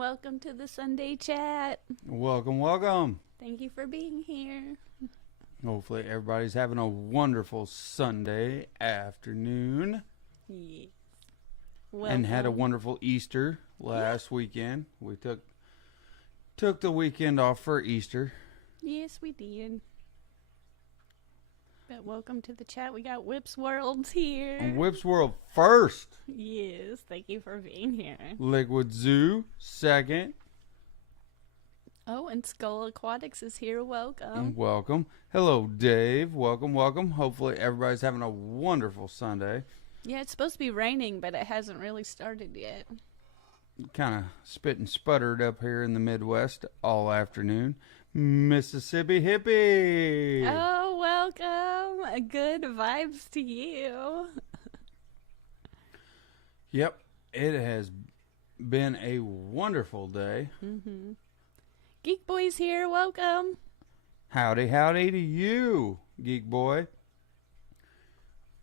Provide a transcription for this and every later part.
Welcome to the Sunday chat. Welcome, welcome. Thank you for being here. Hopefully everybody's having a wonderful Sunday afternoon. Yes. And had a wonderful Easter last weekend. We took the weekend off for Easter. Yes, we did. But welcome to the chat. We got Whips Worlds here. And Whips World first. Yes, thank you for being here. Liquid Zoo second. Oh, and Skull Aquatics is here. Welcome. Welcome. Hello, Dave. Welcome, welcome. Hopefully everybody's having a wonderful Sunday. Yeah, it's supposed to be raining, but it hasn't really started yet. Kind of spit and sputtered up here in the Midwest all afternoon. Mississippi hippie. Oh, welcome. Good vibes to you. Yep, it has been a wonderful day. Mm-hmm. Geek Boy's here. Welcome. Howdy, howdy to you, Geek Boy.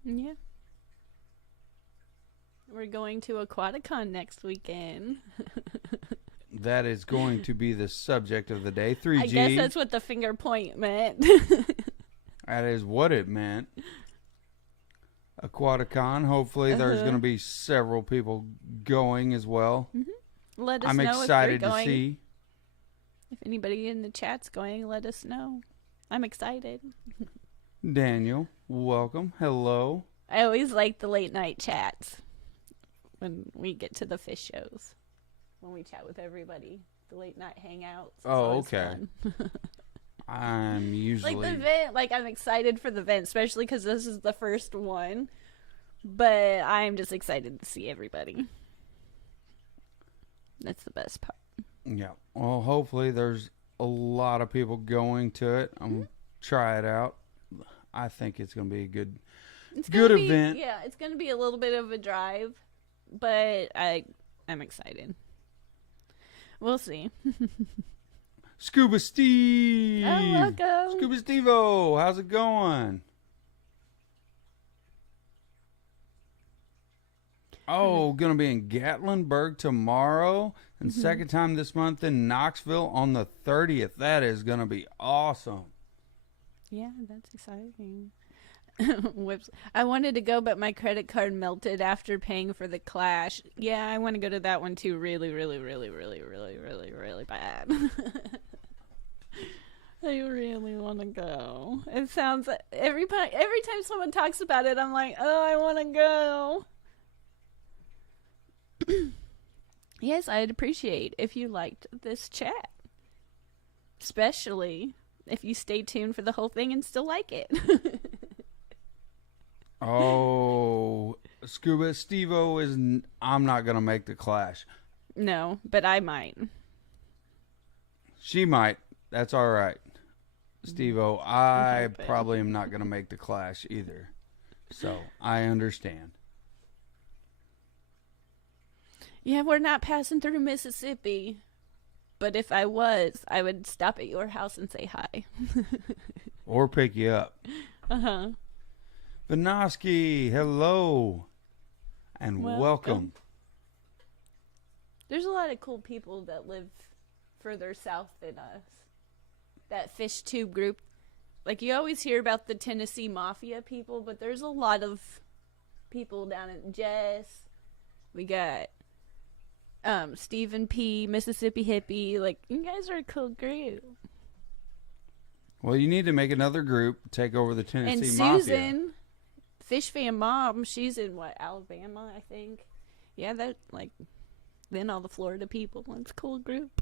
Yeah. We're going to Aquaticon next weekend. That is going to be the subject of the day. 3G. I guess that's what the finger point meant. That is what it meant. Aquaticon. Hopefully there's going to be several people going as well. Mm-hmm. Let us I'm know excited if you're going. to see. If anybody in the chat's going, let us know. I'm excited. Daniel, welcome. Hello. I always like the late night chats when we get to the fish shows. When we chat with everybody. The late night hangouts. It's okay. Fun. I'm usually... Like the event, I'm excited for the event, especially because this is the first one. But I'm just excited to see everybody. That's the best part. Yeah. Well, hopefully there's a lot of people going to it. I'm going to try it out. I think it's going to be a good event. Yeah, it's going to be a little bit of a drive, but I'm excited. We'll see. Scuba Steve. Oh, welcome. Scuba Steve-O. How's it going? Oh, going to be in Gatlinburg tomorrow. And second time this month in Knoxville on the 30th. That is going to be awesome. Yeah, that's exciting. Whips. I wanted to go, but my credit card melted after paying for the Clash. Yeah, I want to go to that one too. Really, really, really, really, really, really, really bad. I really want to go. It sounds every time someone talks about it, I'm like, oh, I want to go. Yes, I'd appreciate if you liked this chat, especially if you stay tuned for the whole thing and still like it. Oh, Scuba Steve-O is... I'm not going to make the Clash. No, but I might. She might. That's all right. Steve-O, I probably am not going to make the Clash either. So, I understand. Yeah, we're not passing through Mississippi. But if I was, I would stop at your house and say hi. Or pick you up. Uh-huh. Vinoski, hello. And welcome. There's a lot of cool people that live further south than us. That fish tube group. Like, you always hear about the Tennessee Mafia people, but there's a lot of people down in Jess. We got Stephen P., Mississippi Hippie. Like, you guys are a cool group. Well, you need to make another group, take over the Tennessee Mafia. And Susan, Fish Fan Mom, she's in, Alabama, I think. Yeah, then all the Florida people. It's a cool group.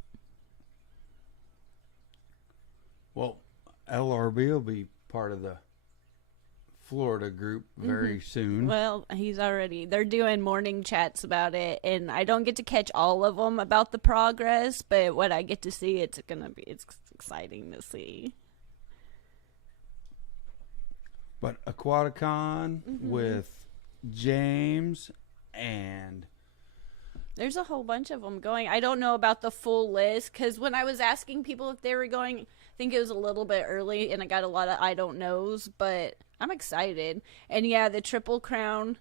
Well, LRB will be part of the Florida group very soon. Well, they're doing morning chats about it, and I don't get to catch all of them about the progress, but what I get to see, it's exciting to see. But Aquaticon with James and... There's a whole bunch of them going. I don't know about the full list, because when I was asking people if they were going, I think it was a little bit early, and I got a lot of I don't knows, but I'm excited. And yeah, the Triple Crown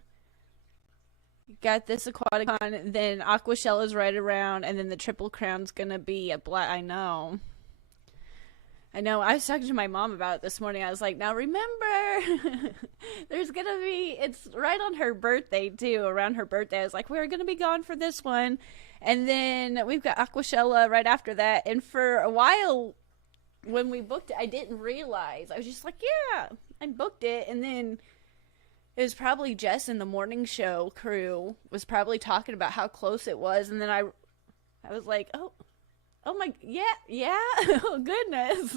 got this Aquaticon, then Aquashell is right around, and then the Triple Crown's gonna be a black. I know. I was talking to my mom about it this morning. I was like, now remember, there's gonna be. It's right on her birthday too. Around her birthday, I was like, we're gonna be gone for this one, and then we've got Aquashella right after that. And for a while, when we booked it, I didn't realize. I was just like, yeah, I booked it, and then. It was probably Jess in the morning show crew was probably talking about how close it was, and then I was like, oh my, yeah, oh goodness.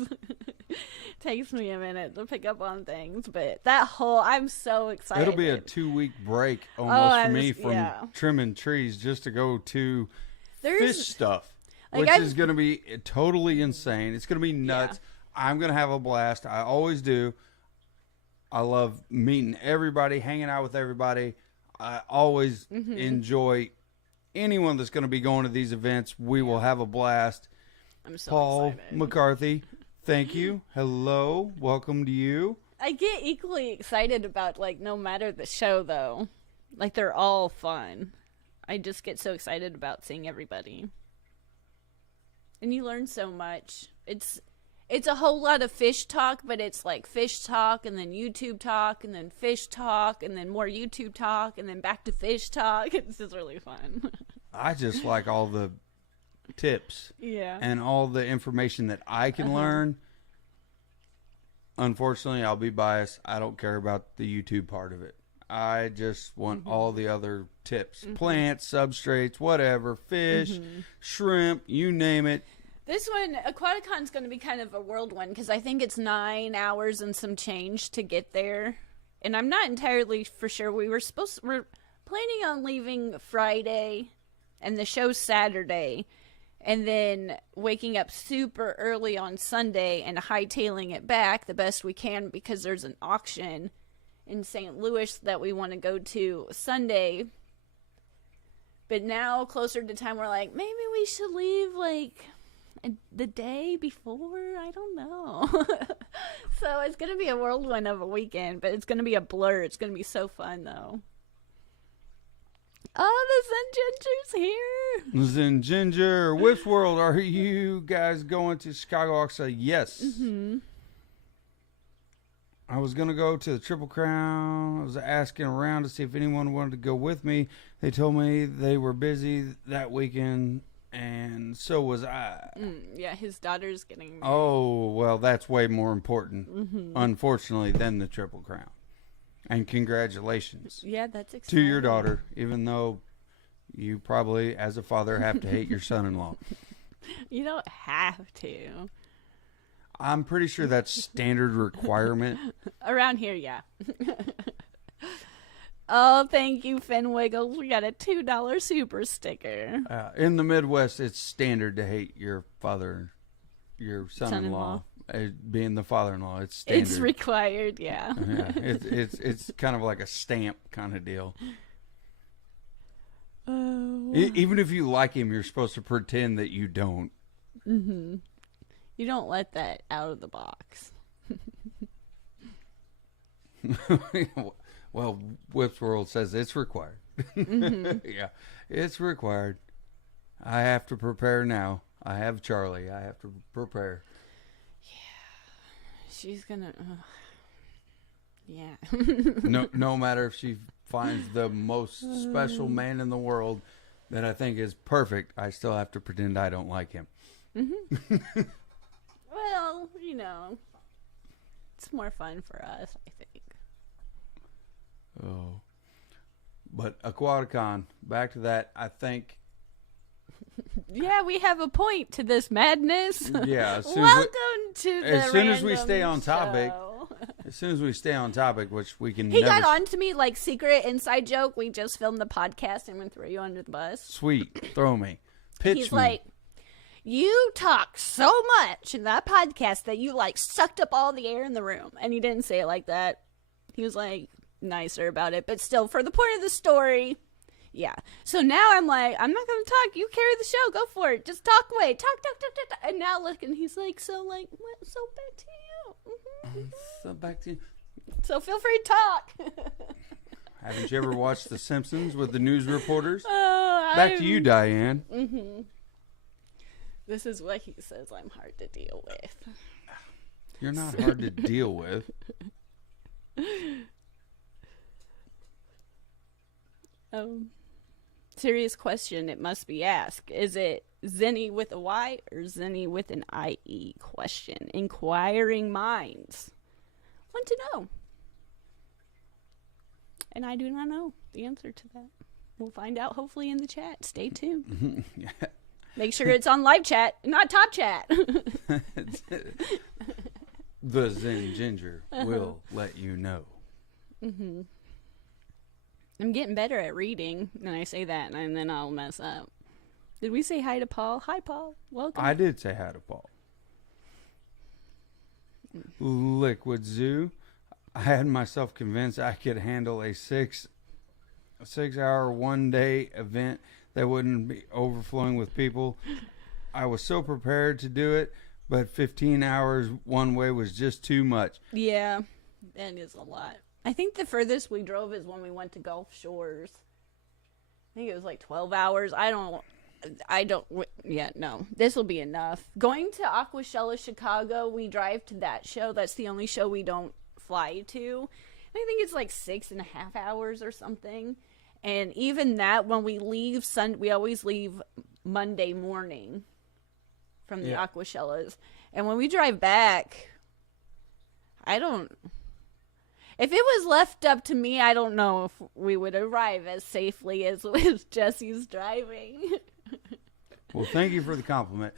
Takes me a minute to pick up on things, but I'm so excited. It'll be a 2-week break almost for me from trimming trees just to go to fish stuff, which is going to be totally insane. It's going to be nuts. Yeah. I'm going to have a blast. I always do. I love meeting everybody, hanging out with everybody. I always enjoy anyone that's going to be going to these events. We will have a blast. I'm so Paul excited. McCarthy, thank you. Hello. Welcome to you. I get equally excited about, like, no matter the show, though. Like, they're all fun. I just get so excited about seeing everybody. And you learn so much. It's a whole lot of fish talk, but it's like fish talk and then YouTube talk and then fish talk and then more YouTube talk and then back to fish talk. It's just really fun. I just like all the tips and all the information that I can learn. Unfortunately, I'll be biased. I don't care about the YouTube part of it. I just want all the other tips. Plants, substrates, whatever, fish, shrimp, you name it. This one, Aquaticon's going to be kind of a world one because I think it's 9 hours and some change to get there. And I'm not entirely for sure. We're planning on leaving Friday and the show's Saturday. And then waking up super early on Sunday and hightailing it back the best we can because there's an auction in St. Louis that we want to go to Sunday. But now, closer to time, we're like, maybe we should leave, like... the day before, I don't know. So it's going to be a whirlwind of a weekend, but it's going to be a blur. It's going to be so fun, though. Oh, the Zen Ginger's here. Zen Ginger, which world are you guys going to Chicago? I say yes. I was going to go to the Triple Crown. I was asking around to see if anyone wanted to go with me. They told me they were busy that weekend. And so was I. Yeah, his daughter's getting married. Oh, well, that's way more important, unfortunately, than the Triple Crown. And congratulations. Yeah, that's exciting. To your daughter, even though you probably, as a father, have to hate your son-in-law. You don't have to. I'm pretty sure that's standard requirement. Around here, yeah. Oh, thank you, Finn Wiggles. We got a $2 super sticker. In the Midwest, it's standard to hate your father, your son-in-law. Being the father-in-law, it's standard. It's required, yeah. It's kind of like a stamp kind of deal. Oh. Even if you like him, you're supposed to pretend that you don't. You don't let that out of the box. Well, Whips World says it's required. Yeah, it's required. I have to prepare now. I have Charlie. I have to prepare. Yeah. She's gonna... yeah. No matter if she finds the most special man in the world that I think is perfect, I still have to pretend I don't like him. Well, it's more fun for us, I think. Oh, but Aquaticon, back to that, I think. Yeah, we have a point to this madness. Yeah. Welcome to the as soon as we stay on show. topic. As soon as we stay on topic, which we can. He got on to me like secret inside joke. We just filmed the podcast and went throw you under the bus. Sweet, throw me, pitch He's me. like, you talk so much in that podcast that you like sucked up all the air in the room, and he didn't say it like that. He was like nicer about it, but still, for the point of the story, yeah. So now I'm like, I'm not gonna talk. You carry the show. Go for it. Just talk away. Talk. And now look, and he's like, so back to you. So back to you. So feel free to talk. Haven't you ever watched The Simpsons with the news reporters? Back to you, Diane. Mm-hmm. This is what he says I'm hard to deal with. You're not hard to deal with. Serious question, it must be asked. Is it Zenny with a Y or Zenny with an IE question? Inquiring minds want to know. And I do not know the answer to that. We'll find out hopefully in the chat. Stay tuned. Yeah. Make sure it's on live chat, not top chat. The Zen Ginger will let you know. Mm-hmm. I'm getting better at reading, and I say that, and then I'll mess up. Did we say hi to Paul? Hi, Paul. Welcome. I did say hi to Paul. Liquid Zoo. I had myself convinced I could handle a 6-hour, one-day event that wouldn't be overflowing with people. I was so prepared to do it, but 15 hours one way was just too much. Yeah, that is a lot. I think the furthest we drove is when we went to Gulf Shores. I think it was like 12 hours. No. This will be enough. Going to Aquashella, Chicago, we drive to that show. That's the only show we don't fly to. I think it's like 6.5 hours or something. And even that, when we leave, we always leave Monday morning from the Aquashellas. And when we drive back, if it was left up to me, I don't know if we would arrive as safely as with Jesse's driving. Well, thank you for the compliment.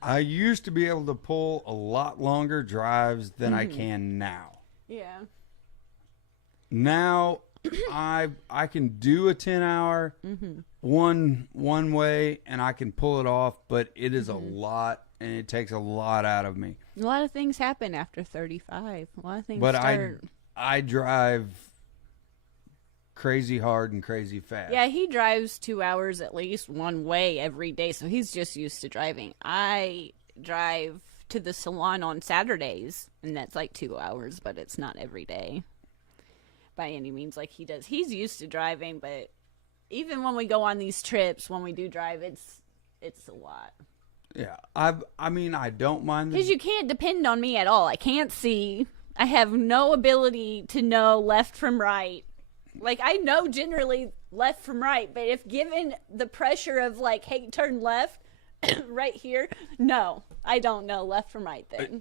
I used to be able to pull a lot longer drives than I can now. Yeah. Now I can do a 10-hour one way, and I can pull it off, but it is a lot, and it takes a lot out of me. A lot of things happen after 35. A lot of things but start... I drive crazy hard and crazy fast. Yeah, he drives 2 hours at least one way every day, so he's just used to driving. I drive to the salon on Saturdays, and that's like 2 hours, but it's not every day by any means like he does. He's used to driving, but even when we go on these trips, when we do drive, it's a lot. Yeah, I mean, I don't mind. Because you can't depend on me at all. I can't see. I have no ability to know left from right. Like, I know generally left from right, but if given the pressure of, like, hey, turn left right here, no, I don't know left from right then.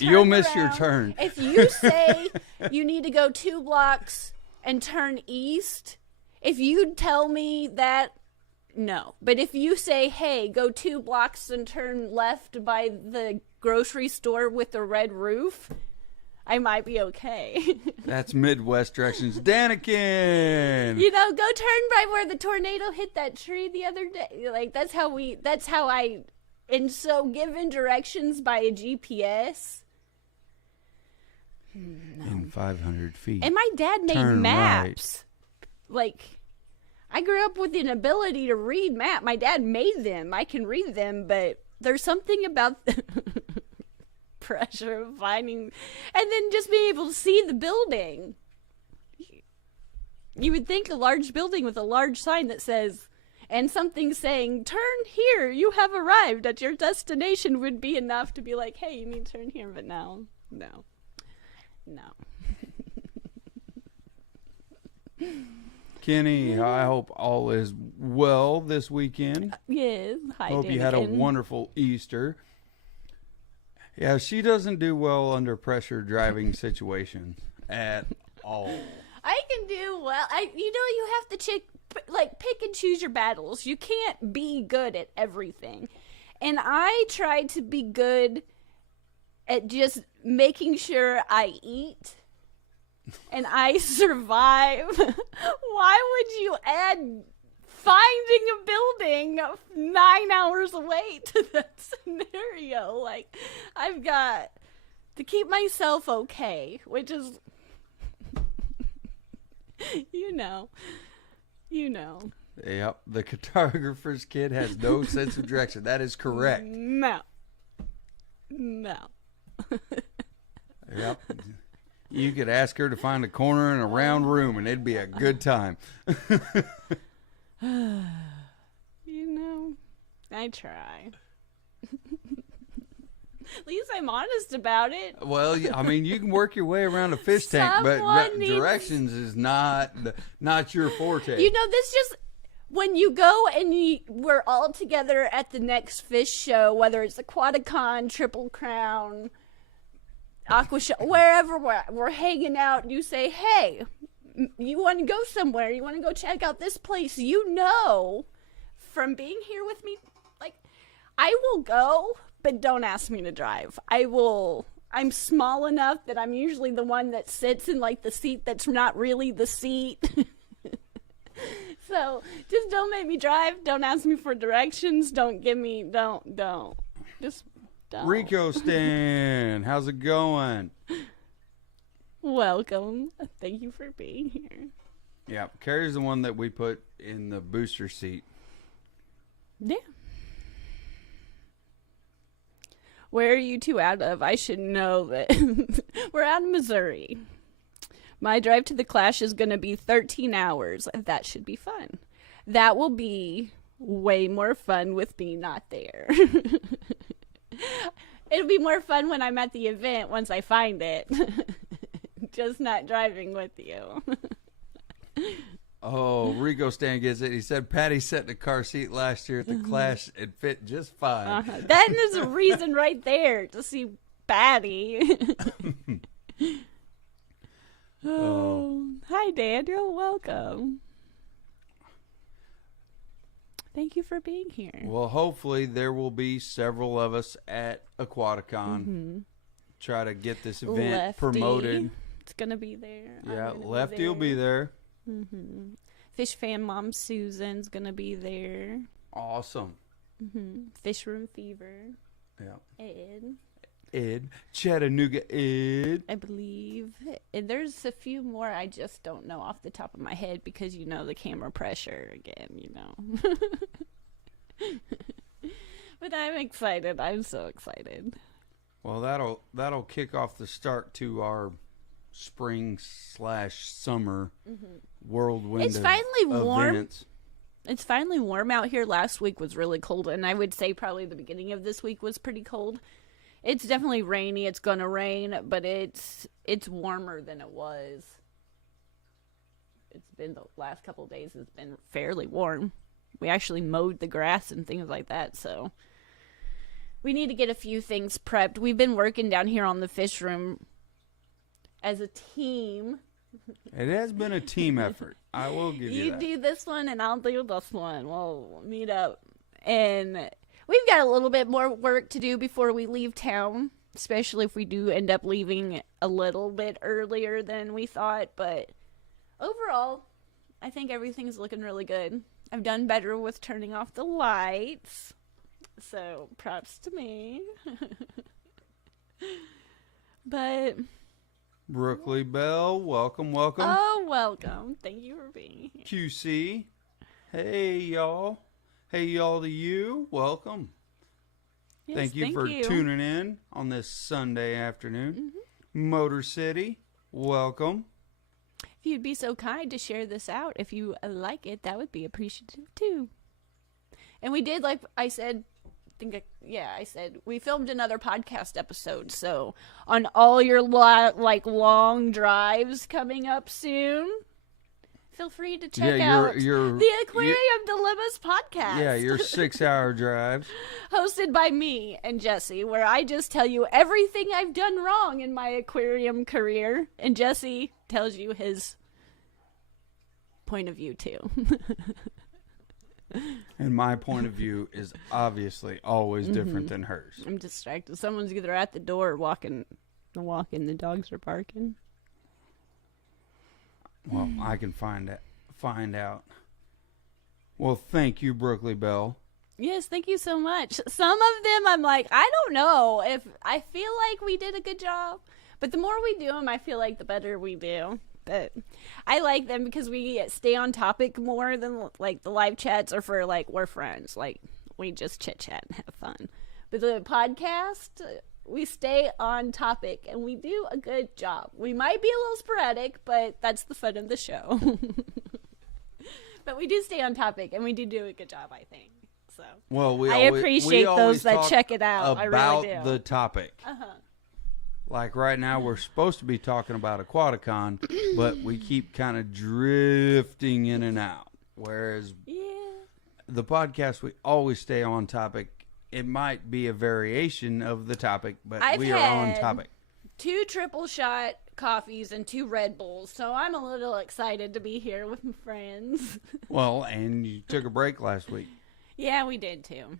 You'll miss your turn. If you say you need to go 2 blocks and turn east, if you tell me that, no. But if you say, hey, go 2 blocks and turn left by the grocery store with the red roof, I might be okay. That's Midwest directions. Daniken! You know, go turn by where the tornado hit that tree the other day. Like, that's how and so given directions by a GPS. No. In 500 feet. And my dad made maps. Right. Like, I grew up with an ability to read maps. My dad made them. I can read them, but there's something about pressure of finding, and then just being able to see the building. You would think a large building with a large sign that says, and something saying, turn here, you have arrived at your destination, would be enough to be like, hey, you need to turn here. But no. Kenny, I hope all is well this weekend. Yes. Hi, hope you had a wonderful Easter. Yeah, she doesn't do well under pressure driving situations at all. I can do well. You have to pick and choose your battles. You can't be good at everything. And I try to be good at just making sure I eat and I survive. Why would you add finding a building 9 hours away to that scenario? Like, I've got to keep myself okay, which is, you know. Yep, the cartographer's kid has no sense of direction. That is correct. No. Yep. You could ask her to find a corner in a round room, and it'd be a good time. I try. At least I'm honest about it. Well, I mean, you can work your way around a fish tank, but directions is not your forte. This just... When you go and we're all together at the next fish show, whether it's Aquaticon, Triple Crown, Aqua Show, wherever we're hanging out, you say, hey, you want to go somewhere? You want to go check out this place? From being here with me, like, I will go, but don't ask me to drive. I'm small enough that I'm usually the one that sits in, like, the seat that's not really the seat. So, just don't make me drive. Don't ask me for directions. Don't. Just don't. Rico Stan, how's it going? Welcome. Thank you for being here. Yeah, Carrie's the one that we put in the booster seat. Yeah. Where are you two out of? I should know that. We're out of Missouri. My drive to the Clash is going to be 13 hours. That should be fun. That will be way more fun with me not there. It'll be more fun when I'm at the event once I find it. Just not driving with you. Oh, Rico Stan gets it. He said Patty sat in the car seat last year at the Clash. It fit just fine. That is a reason right there to see Patty. Oh, hi Daniel, welcome. Thank you for being here. Well, hopefully there will be several of us at Aquaticon. Try to get this event promoted. It's going to be there. Yeah, Lefty will be there. Fish fan mom Susan's going to be there. Awesome. Fish Room Fever. Yeah. Ed. Chattanooga Ed. I believe. And there's a few more I just don't know off the top of my head because, the camera pressure again, But I'm excited. I'm so excited. Well, that'll kick off the start to our spring/summer whirlwind It's finally warm. Events. It's finally warm out here. Last week was really cold, and I would say probably the beginning of this week was pretty cold. It's definitely rainy. It's gonna rain, but it's warmer than it was. It's been the last couple of days. It's been fairly warm. We actually mowed the grass and things like that, so we need to get a few things prepped. We've been working down here on the fish room as a team. It has been a team effort. I will give you that. You do this one, and I'll do this one. We'll meet up, and we've got a little bit more work to do before we leave town, especially if we do end up leaving a little bit earlier than we thought. But overall, I think everything's looking really good. I've done better with turning off the lights, so props to me. But Brooklyn Bell, welcome. Oh, welcome. Thank you for being here. QC, hey y'all. Hey, y'all to you. Welcome. Yes, thank you for tuning in on this Sunday afternoon. Motor City, welcome. If you'd be so kind to share this out, if you like it, that would be appreciative too. And we did, like I said, I said we filmed another podcast episode. So on all your long drives coming up soon, feel free to check out the Aquarium Dilemmas podcast. Yeah, your 6-hour drives. Hosted by me and Jesse, where I just tell you everything I've done wrong in my aquarium career. And Jesse tells you his point of view, too. And my point of view is obviously always different than hers. I'm distracted. Someone's either at the door or walking. The dogs are barking. Well, I can find out. Well, thank you, Brooklyn Bell. Yes, thank you so much. Some of them I'm like, I don't know if I feel like we did a good job. But the more we do them, I feel like the better we do. But I like them because we stay on topic more than like the live chats are for like we're friends. Like we just chit chat and have fun. But the podcast, we stay on topic, and we do a good job. We might be a little sporadic, but that's the fun of the show. But we do stay on topic, and we do a good job, I think. So, well, I appreciate those that check it out. I really do. About the topic. Like right now, we're supposed to be talking about Aquaticon, but we keep kind of drifting in and out. Whereas the podcast, we always stay on topic. It might be a variation of the topic, but we are on topic. 2 triple shot coffees and 2 Red Bulls, so I'm a little excited to be here with my friends. Well, and you took a break last week. Yeah, we did too.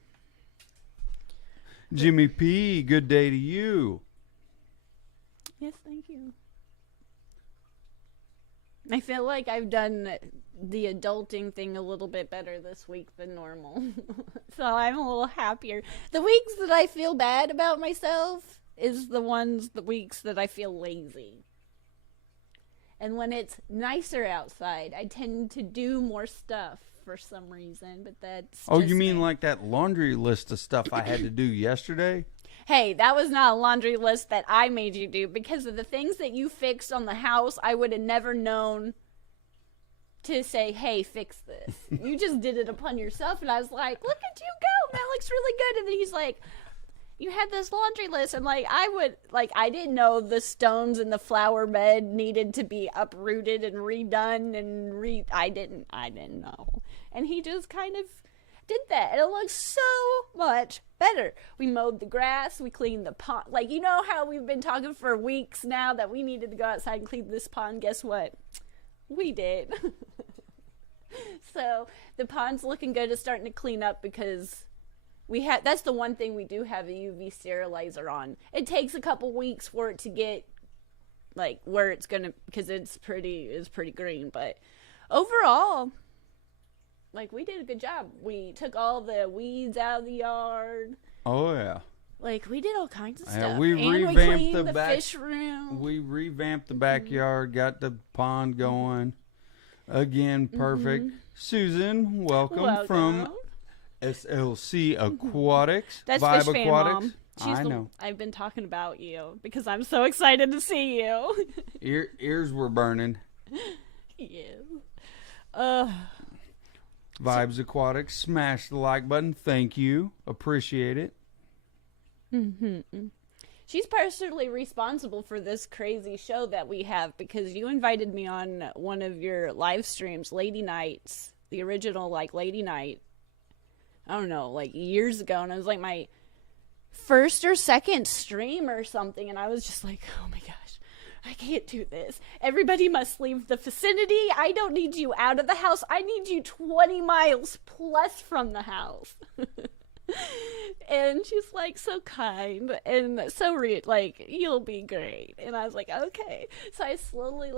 Jimmy P, good day to you. Yes, thank you. I feel like I've done the adulting thing a little bit better this week than normal. So I'm a little happier. The weeks that I feel bad about myself is the weeks that I feel lazy. And when it's nicer outside, I tend to do more stuff for some reason, but that's you mean like that laundry list of stuff I had to do yesterday? Hey, that was not a laundry list that I made you do. Because of the things that you fixed on the house, I would have never known to say, hey, fix this. You just did it upon yourself, and I was like, look at you go, that looks really good. And then he's like, you had this laundry list, and I didn't know the stones in the flower bed needed to be uprooted and redone, and I didn't know. And he just kind of did that, and it looks so much better. We mowed the grass, we cleaned the pond. Like, you know how we've been talking for weeks now that we needed to go outside and clean this pond? Guess what? We did. So the pond's looking good. It's starting to clean up because that's the one thing we do have a UV sterilizer on. It takes a couple weeks for it to get like where it's gonna, because it's pretty green, but overall, like, we did a good job. We took all the weeds out of the yard. Oh yeah. Like, we did all kinds of stuff. We revamped the fish room. We revamped the backyard, got the pond going. Again, perfect. Susan, welcome from SLC Aquatics. That's Vibe Fish Fan Aquatics. Mom. I know. I've been talking about you because I'm so excited to see you. Ears were burning. Yeah. Vibes Aquatics. Smash the like button. Thank you. Appreciate it. She's personally responsible for this crazy show that we have because you invited me on one of your live streams, Lady Nights, the original Lady Night. I don't know, years ago, and it was my first or second stream or something, and I was just like, oh my gosh, I can't do this. Everybody must leave the vicinity. I don't need you out of the house. I need you 20 miles plus from the house. And she's so kind and so you'll be great. And I was like, okay. So I slowly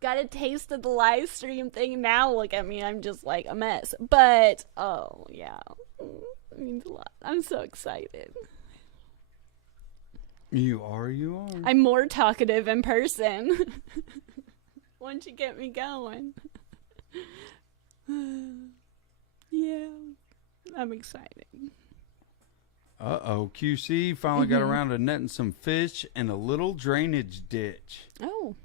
got a taste of the live stream thing. Now look at me, I'm just a mess. But oh yeah, it means a lot. I'm so excited. You are. I'm more talkative in person. Once you get me going. Yeah, I'm excited. QC finally got around to netting some fish in a little drainage ditch. Oh.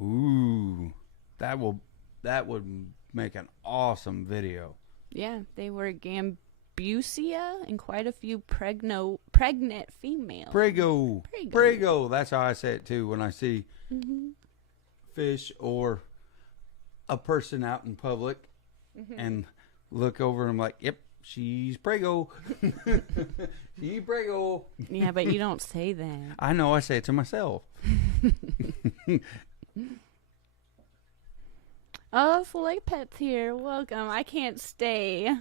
Ooh, that would make an awesome video. Yeah, they were Gambusia and quite a few pregnant females. Prego. That's how I say it too when I see fish or a person out in public and look over and I'm like, yep, she's prego. She's prego. Yeah, but you don't say that. I know, I say it to myself. Oh, Select Pets here. Welcome. I can't stay.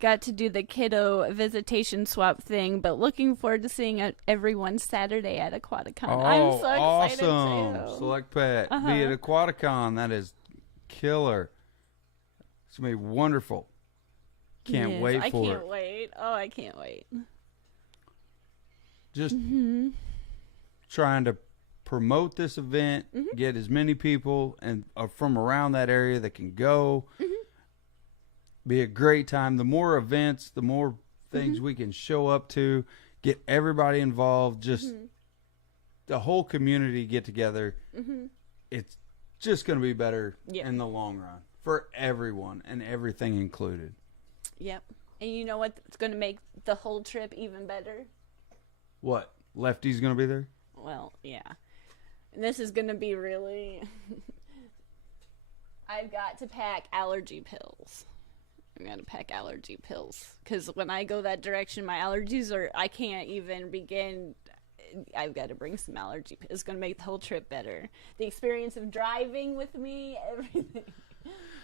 Got to do the kiddo visitation swap thing, but looking forward to seeing everyone Saturday at Aquaticon. Oh, I'm so excited awesome. too. Select Pet. Be at Aquaticon. That is killer. It's going to be wonderful. Can't wait for it. I can't wait. Oh, I can't wait. Just trying to promote this event, get as many people and from around that area that can go. Be a great time. The more events, the more things we can show up to, get everybody involved, just the whole community get together. It's just going to be better in the long run for everyone and everything included. Yep. And you know what's going to make the whole trip even better? What? Lefty's going to be there? Well, yeah. And this is going to be really... I've got to pack allergy pills. I'm going to pack allergy pills. Because when I go that direction, my allergies are... I can't even begin... I've got to bring some allergy pills. It's going to make the whole trip better. The experience of driving with me, everything.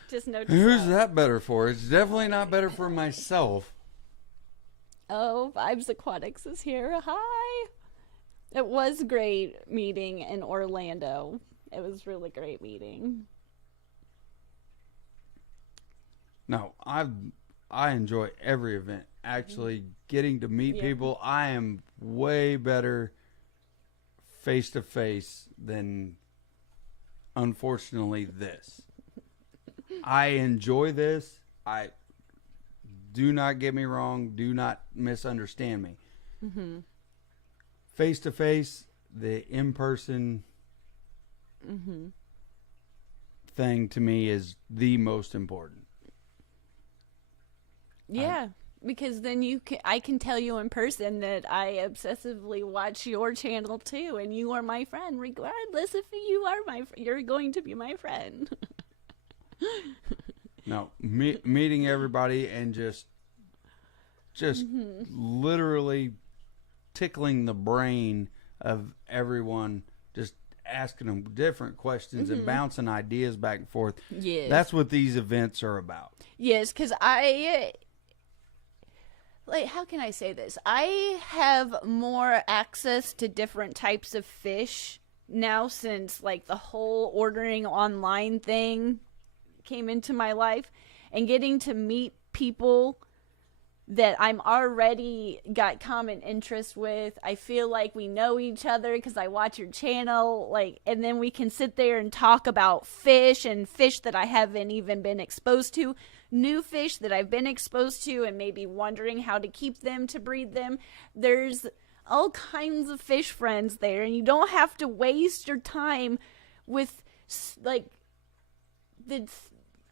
Just no. Who's that better for? It's definitely not better for myself. Oh, Vibes Aquatics is here. Hi. It was great meeting in Orlando. It was really great meeting. No, I enjoy every event. Actually, getting to meet people, I am way better face to face than, unfortunately, this. I enjoy this. I do not get me wrong. Do not misunderstand me. Face to face, the in person thing to me is the most important. Yeah, because then I can tell you in person that I obsessively watch your channel too, and you are my friend, regardless if you are you're going to be my friend. No, meeting everybody and just literally tickling the brain of everyone, just asking them different questions and bouncing ideas back and forth. Yes. That's what these events are about. Yes, because how can I say this? I have more access to different types of fish now since, like, the whole ordering online thing came into my life, and getting to meet people that I'm already got common interest with. I feel like we know each other because I watch your channel, like, and then we can sit there and talk about fish and fish that I haven't even been exposed to, new fish that I've been exposed to and maybe wondering how to keep them, to breed them. There's all kinds of fish friends there, and you don't have to waste your time with, like,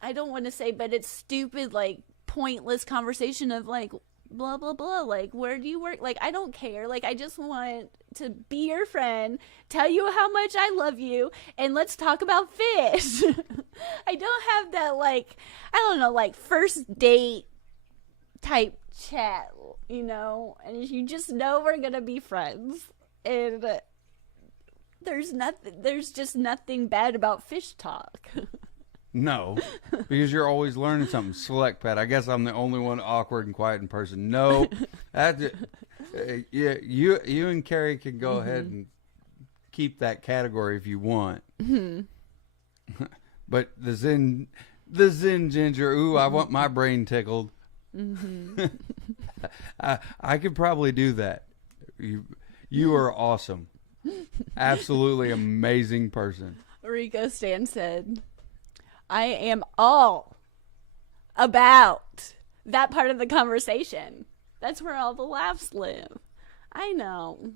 I don't want to say, but it's stupid, like, pointless conversation of, like, blah blah blah, like, where do you work? Like, I don't care. Like, I just want to be your friend, tell you how much I love you, and let's talk about fish. I don't have that, like, I don't know, like, first date type chat, you know, and you just know we're gonna be friends, and there's just nothing bad about fish talk. No, because you're always learning something. Select Pet. I guess I'm the only one awkward and quiet in person. No, yeah, you and Carrie can go ahead and keep that category if you want. But the Zen Ginger. Ooh, I want my brain tickled. I could probably do that. You are awesome. Absolutely amazing person. Rico Stan said, I am all about that part of the conversation. That's where all the laughs live. I know.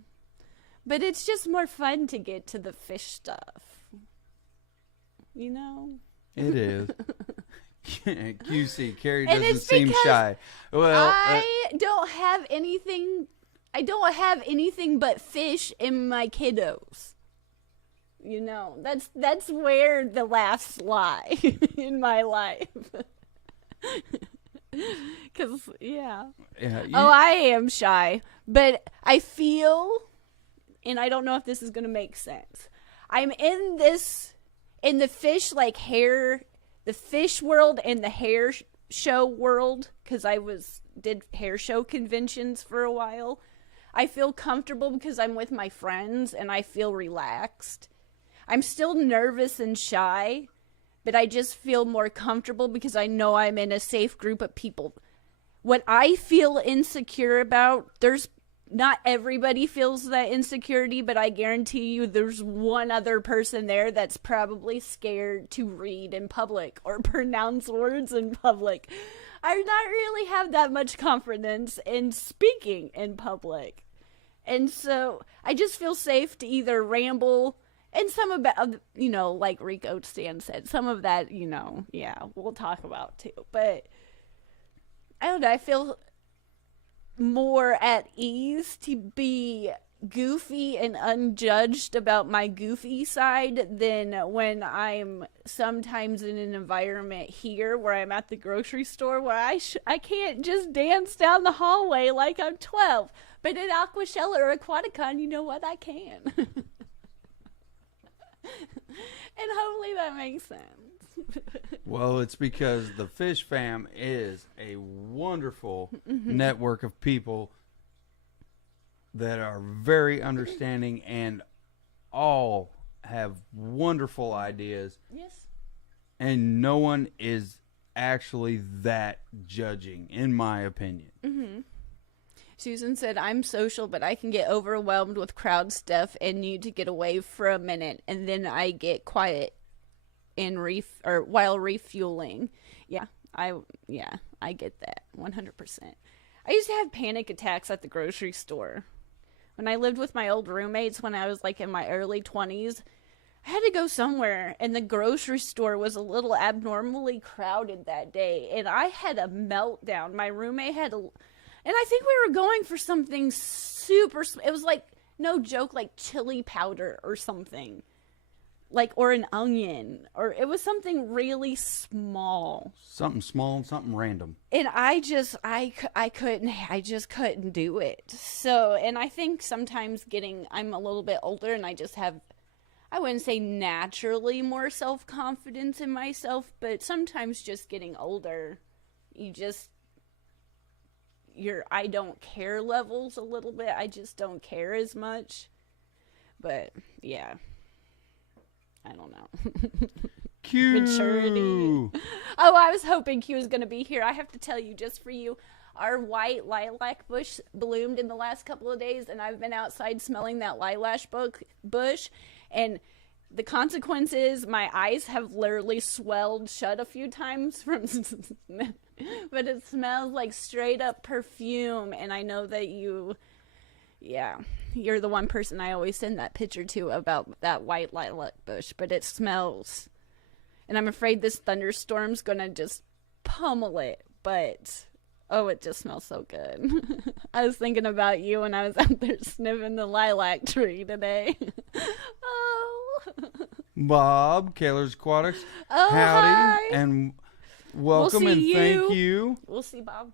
But it's just more fun to get to the fish stuff. You know? It is. QC, Carrie doesn't seem shy. Well, I don't have anything but fish in my kiddos. You know, that's where the laughs lie in my life. Because, I am shy. But I feel, and I don't know if this is going to make sense, I'm in the fish, like, the fish world and the hair show world, because I did hair show conventions for a while. I feel comfortable because I'm with my friends and I feel relaxed. I'm still nervous and shy, but I just feel more comfortable because I know I'm in a safe group of people. What I feel insecure about, not everybody feels that insecurity, but I guarantee you there's one other person there that's probably scared to read in public or pronounce words in public. I not really have that much confidence in speaking in public. And so I just feel safe to either ramble, and some of that, like Rico Stan said, some of that, we'll talk about too. But I don't know, I feel more at ease to be goofy and unjudged about my goofy side than when I'm sometimes in an environment here where I'm at the grocery store where I can't just dance down the hallway like I'm 12. But at Aquashella or Aquaticon, you know what? I can. And hopefully that makes sense. Well, it's because the Fish Fam is a wonderful network of people that are very understanding and all have wonderful ideas. Yes. And no one is actually that judging, in my opinion. Mm-hmm. Susan said, I'm social, but I can get overwhelmed with crowd stuff and need to get away for a minute, and then I get quiet and while refueling. Yeah, I get that 100%. I used to have panic attacks at the grocery store. When I lived with my old roommates when I was like in my early 20s, I had to go somewhere, and the grocery store was a little abnormally crowded that day, and I had a meltdown. My roommate had and I think we were going for something super, it was like, no joke, like chili powder or something. Or an onion, or it was something really small. Something small and something random. And I just couldn't do it. So, and I think sometimes I'm a little bit older and I just have, I wouldn't say naturally more self-confidence in myself, but sometimes just getting older, your I don't care levels a little bit. I just don't care as much. But, yeah. I don't know. Q. Maturity. Oh, I was hoping Q was going to be here. I have to tell you, just for you, our white lilac bush bloomed in the last couple of days, and I've been outside smelling that lilac bush, and the consequence is my eyes have literally swelled shut a few times from but it smells like straight up perfume, and I know that you're the one person I always send that picture to about that white lilac bush, but it smells, and I'm afraid this thunderstorm's gonna just pummel it, but oh, it just smells so good. I was thinking about you when I was out there sniffing the lilac tree today. Oh. Bob, Kaler's Aquatics. Oh, howdy, hi. And welcome and thank you. We'll see Bob.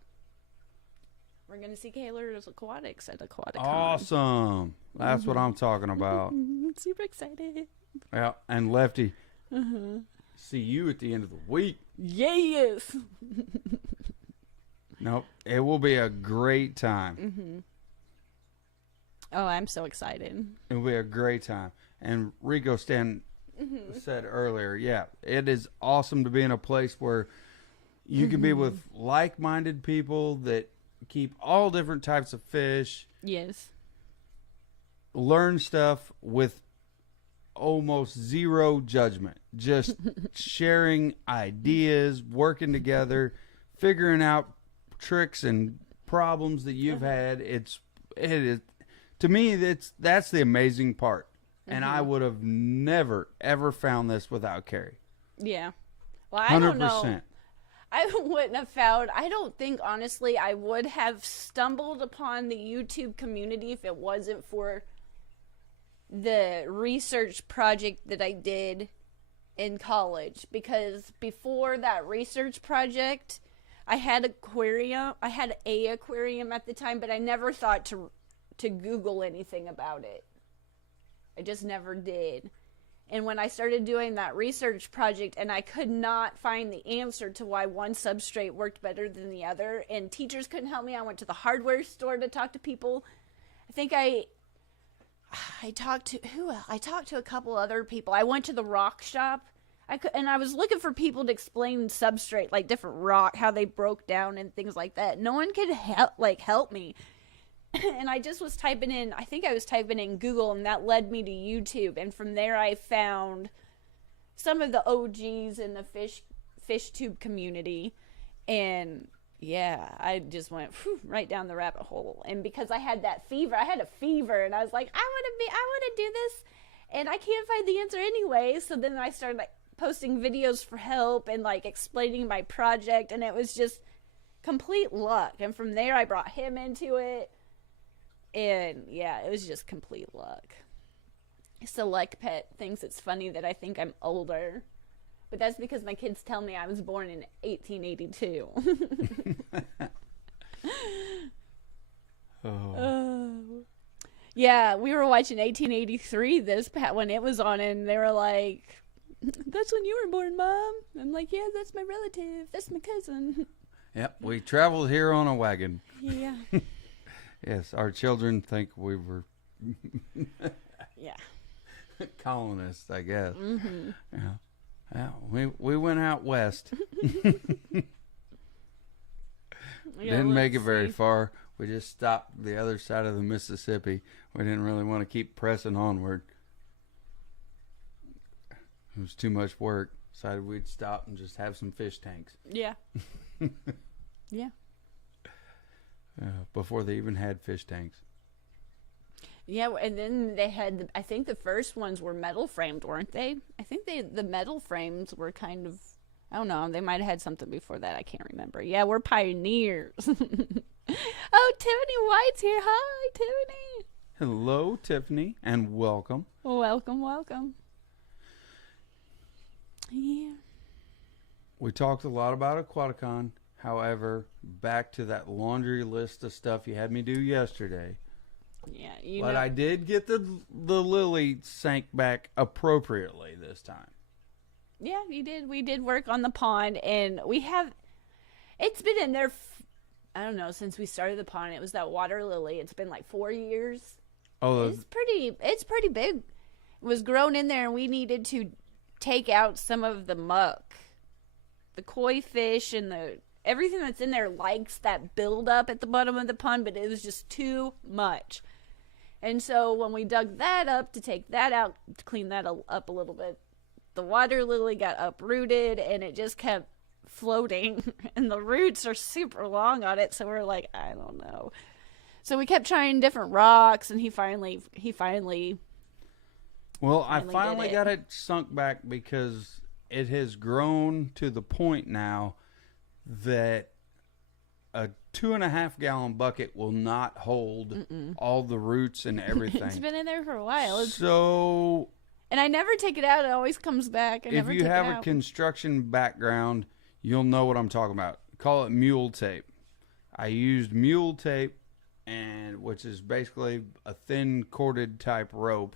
We're going to see Kaler's Aquatics at Aquaticon. Awesome. That's what I'm talking about. Super excited. Yeah, and Lefty, see you at the end of the week. Yes. Nope, it will be a great time. Mm-hmm. Oh, I'm so excited. It will be a great time. And Rico Stan said earlier, yeah, it is awesome to be in a place where you can be with like-minded people that keep all different types of fish. Yes. Learn stuff with almost zero judgment. Just sharing ideas, working together, figuring out tricks and problems that you've had. It is, to me, that's the amazing part. And I would have never, ever found this without Carrie. Yeah. Well, I 100%. Don't know. I wouldn't have found, I don't think, honestly, I would have stumbled upon the YouTube community if it wasn't for the research project that I did in college. Because before that research project, I had an aquarium at the time, but I never thought to Google anything about it. I just never did. And when I started doing that research project and I could not find the answer to why one substrate worked better than the other, and teachers couldn't help me, I went to the hardware store to talk to people. I think I talked to a couple other people. I went to the rock shop. I was looking for people to explain substrate, like different rock, how they broke down and things like that. No one could help me. And I just was typing in Google, and that led me to YouTube. And from there I found some of the OGs in the fish tube community. And yeah, I just went right down the rabbit hole. And because I had that fever, I had a fever, and I was like, I want to do this, and I can't find the answer anyway. So then I started like posting videos for help and like explaining my project, and it was just complete luck. And from there, I brought him into it, and yeah, it was just complete luck. So like Pet thinks it's funny that I think I'm older. But that's because my kids tell me I was born in 1882. Oh. Yeah, we were watching 1883 when it was on, and they were like, "That's when you were born, Mom." I'm like, "Yeah, that's my relative. That's my cousin." Yep, we traveled here on a wagon. Yeah. Yes, our children think we were yeah, colonists, I guess. Mm-hmm. Yeah. Yeah, we went out west. Didn't make it very far. We just stopped the other side of the Mississippi. We didn't really want to keep pressing onward. It was too much work. Decided we'd stop and just have some fish tanks. Yeah. Yeah. Before they even had fish tanks. Yeah, and then they had, I think the first ones were metal framed, weren't they? I think the metal frames were kind of, I don't know, they might have had something before that. I can't remember. Yeah, we're pioneers. Oh, Tiffany White's here. Hi, Tiffany. Hello, Tiffany, and welcome. Welcome, welcome. Yeah. We talked a lot about Aquaticon. However, back to that laundry list of stuff you had me do yesterday. Yeah, but I did get the lily sank back appropriately this time. Yeah, you did. We did work on the pond, and it's been in there, I don't know, since we started the pond. It was that water lily. It's been like 4 years. Oh, it's pretty big. It was grown in there, and we needed to take out some of the muck. The koi fish and everything that's in there likes that buildup at the bottom of the pond, but it was just too much. And so when we dug that up to take that out, to clean that up a little bit, the water lily got uprooted and it just kept floating. And the roots are super long on it, so we're like, I don't know. So we kept trying different rocks, and he finally. Well, I finally got it sunk back because it has grown to the point now that a 2.5 gallon bucket will not hold all the roots and everything. It's been in there for a while. And I never take it out. It always comes back. If you have a construction background, you'll know what I'm talking about. Call it mule tape. I used mule tape, which is basically a thin corded type rope,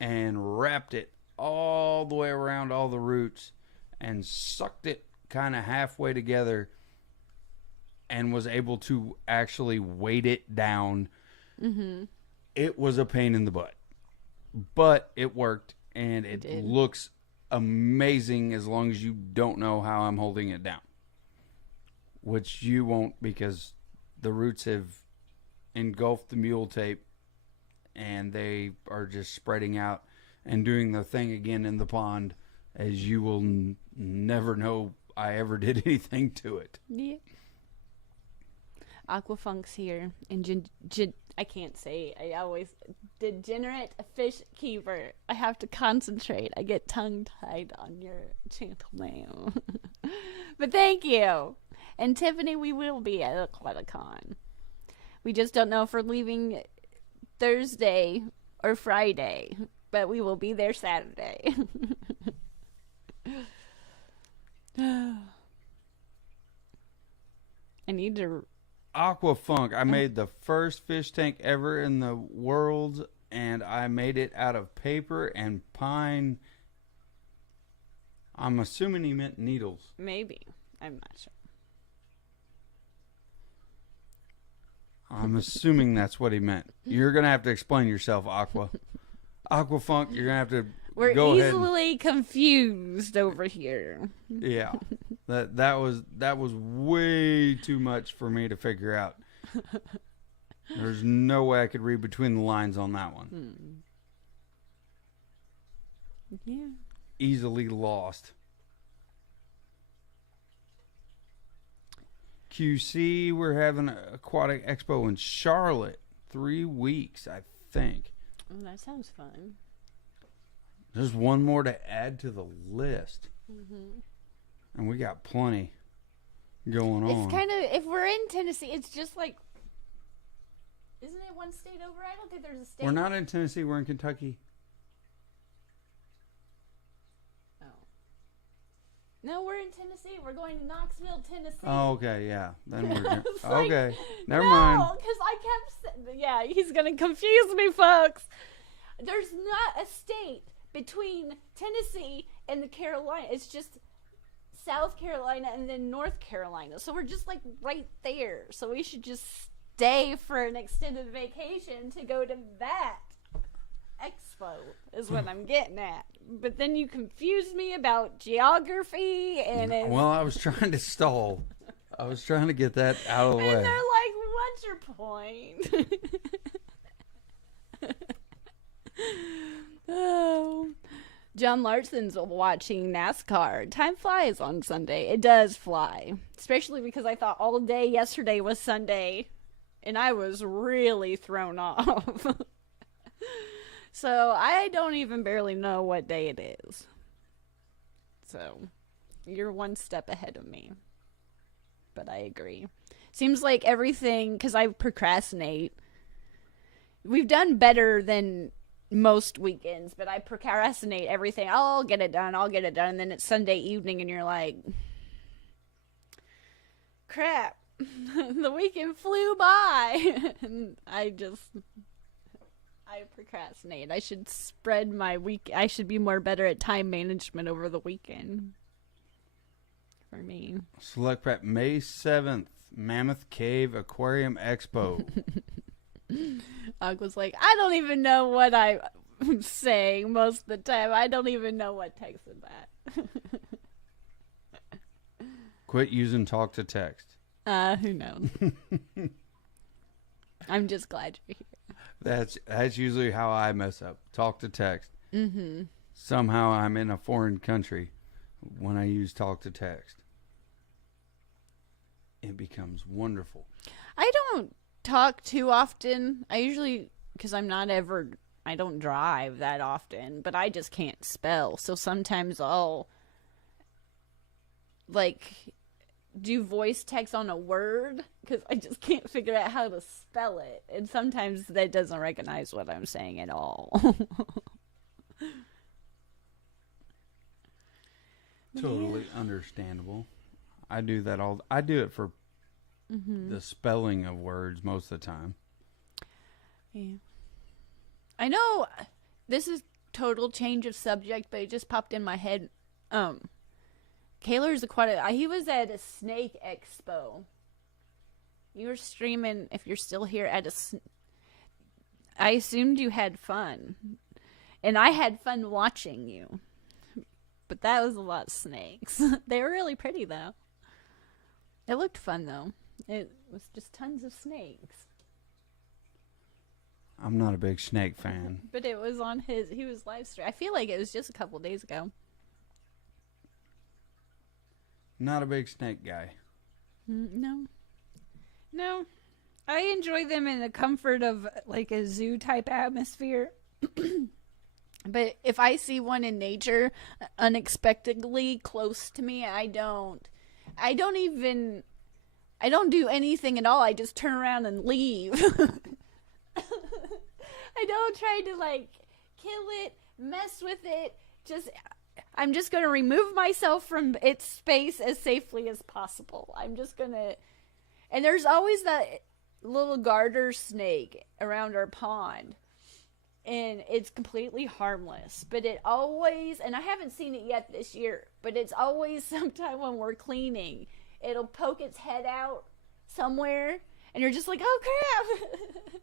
and wrapped it all the way around all the roots and sucked it kind of halfway together, and was able to actually weight it down. Mm-hmm. It was a pain in the butt, but it worked, and it looks amazing as long as you don't know how I'm holding it down, which you won't, because the roots have engulfed the mule tape and they are just spreading out and doing their thing again in the pond, as you will never know I ever did anything to it. Yeah. Aquafunk's here, and I can't say. I always degenerate fish keeper. I have to concentrate. I get tongue tied on your channel name. But thank you. And Tiffany, we will be at Aquaticon. We just don't know if we're leaving Thursday or Friday, but we will be there Saturday. I need to. Aquafunk. I made the first fish tank ever in the world, and I made it out of paper and pine. I'm assuming he meant needles. Maybe. I'm not sure. I'm assuming that's what he meant. You're going to have to explain yourself, Aqua. Aquafunk, you're going to have to We're go easily confused over here. Yeah. That was way too much for me to figure out. There's no way I could read between the lines on that one. Yeah. Easily lost. QC. We're having an Aquatic Expo in Charlotte. 3 weeks, I think. Oh, that sounds fun. There's one more to add to the list. Mm-hmm. And we got plenty going on. It's kind of, if we're in Tennessee, it's just like, isn't it one state over? I don't think there's a state. We're not in Tennessee. We're in Kentucky. Oh. No, we're in Tennessee. We're going to Knoxville, Tennessee. Oh, okay, yeah. Then we're going like, okay. Never mind. No, because I kept saying, yeah, he's going to confuse me, folks. There's not a state between Tennessee and the Carolina. It's just South Carolina and then North Carolina. So we're just like right there. So we should just stay for an extended vacation to go to that expo is what I'm getting at. But then you confused me about geography and well, I was trying to stall. I was trying to get that out of the way. And they're like, what's your point? Oh. John Larson's watching NASCAR. Time flies on Sunday. It does fly. Especially because I thought all day yesterday was Sunday. And I was really thrown off. So I don't even barely know what day it is. So you're one step ahead of me. But I agree. Seems like everything, because I procrastinate. We've done better than most weekends, but I procrastinate everything. I'll get it done. And then it's Sunday evening and you're like, crap, the weekend flew by. And I procrastinate. I should spread my week. I should be better at time management over the weekend. For me. Select Prep, May 7th, Mammoth Cave Aquarium Expo. Ugg was like, I don't even know what I'm saying most of the time. I don't even know what texted that. Quit using talk to text. Who knows? I'm just glad you're here. That's usually how I mess up. Talk to text. Mm-hmm. Somehow I'm in a foreign country when I use talk to text. It becomes wonderful. I don't talk too often. I usually, because I don't drive that often, but I just can't spell. So sometimes I'll do voice text on a word because I just can't figure out how to spell it. And sometimes that doesn't recognize what I'm saying at all. Totally understandable. I do that I do it for the spelling of words most of the time. Yeah. I know this is total change of subject, but it just popped in my head. Kaylor's he was at a snake expo. You were streaming, if you're still here, I assumed you had fun. And I had fun watching you. But that was a lot of snakes. They were really pretty, though. It looked fun, though. It was just tons of snakes. I'm not a big snake fan. But it was on he was live stream. I feel like it was just a couple days ago. Not a big snake guy. No. I enjoy them in the comfort of like a zoo type atmosphere. But if I see one in nature unexpectedly close to me, I don't do anything at all. I just turn around and leave. I don't try to kill it, mess with it. I'm just going to remove myself from its space as safely as possible. I'm just going to... And there's always that little garter snake around our pond. And it's completely harmless. But it always... And I haven't seen it yet this year. But it's always sometime when we're cleaning. It'll poke its head out somewhere. And you're just like, oh crap!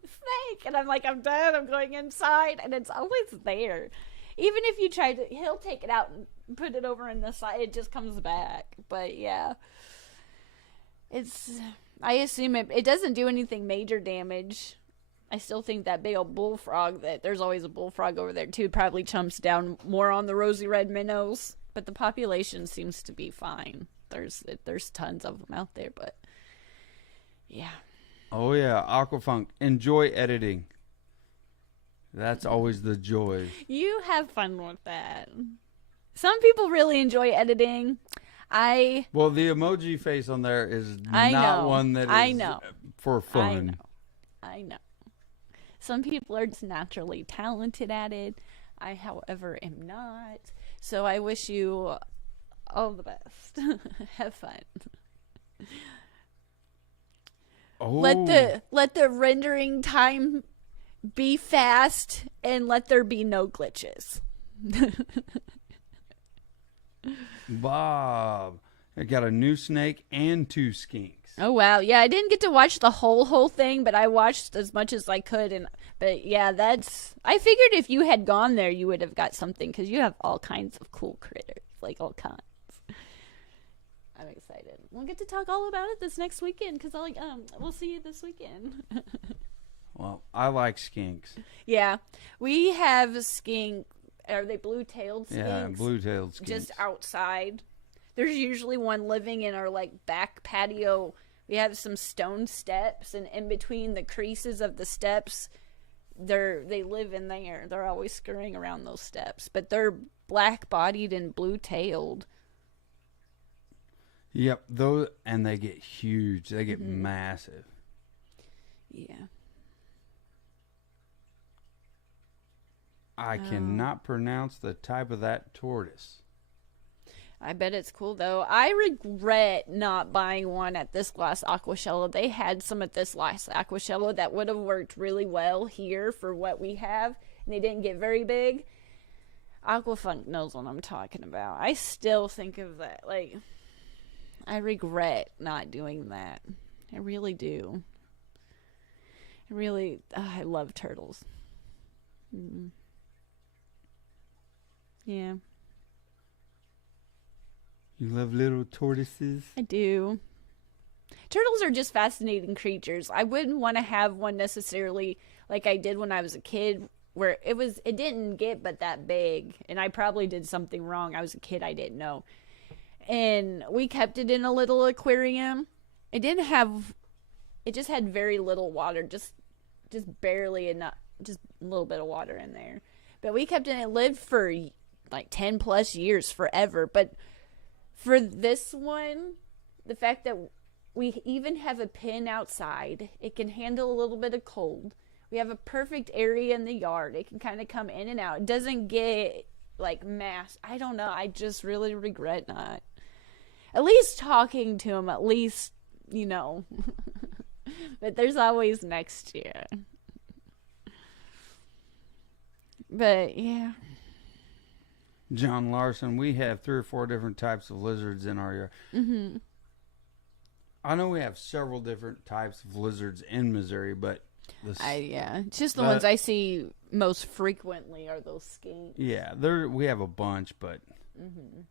Snake! And I'm like, I'm done. I'm going inside. And it's always there. Even if you try to, he'll take it out and put it over in the side. It just comes back. But yeah, I assume it doesn't do anything major damage. I still think that big old bullfrog, that there's always a bullfrog over there too, probably chumps down more on the rosy red minnows. But the population seems to be fine. There's tons of them out there, but Yeah. Oh, yeah. Aquafunk. Enjoy editing. That's always the joy. You have fun with that. Some people really enjoy editing. Well, the emoji face on there is not one that is for fun. I know. Some people are just naturally talented at it. I, however, am not. So I wish you all the best. Have fun. Oh. Let the rendering time be fast and let there be no glitches. Bob, I got a new snake and 2 skinks. Oh wow, yeah, I didn't get to watch the whole thing, but I watched as much as I could, but yeah, I figured if you had gone there, you would have got something because you have all kinds of cool critters, like all kinds. I'm excited. We'll get to talk all about it this next weekend because we'll see you this weekend. Well, I like skinks. Yeah, we have skink. Are they blue-tailed skinks? Yeah, blue-tailed skinks. Just outside. There's usually one living in our back patio. We have some stone steps, and in between the creases of the steps, they live in there. They're always scurrying around those steps, but they're black-bodied and blue-tailed. Yep, and they get huge. They get massive. Yeah. I cannot pronounce the type of that tortoise. I bet it's cool, though. I regret not buying one at this last Aquashello. They had some at this last Aquashello that would have worked really well here for what we have, and they didn't get very big. Aquafunk knows what I'm talking about. I still think of that. I regret not doing that. I really do. I love turtles. Yeah. You love little tortoises? I do. Turtles are just fascinating creatures. I wouldn't want to have one necessarily like I did when I was a kid, where it didn't get but that big, and I probably did something wrong. I was a kid, I didn't know. And we kept it in a little aquarium. It just had very little water, just barely enough, just a little bit of water in there. But we kept it, and it lived for 10 plus years, forever. But for this one, the fact that we even have a pen outside, it can handle a little bit of cold. We have a perfect area in the yard. It can kind of come in and out. It doesn't get mass. I don't know. I just really regret not. At least talking to him, at least, But there's always next year. But, yeah. John Larson, we have 3 or 4 different types of lizards in our yard. Mm-hmm. I know we have several different types of lizards in Missouri, but... It's just the ones I see most frequently are those skinks. Yeah, we have a bunch, but... Mm-hmm.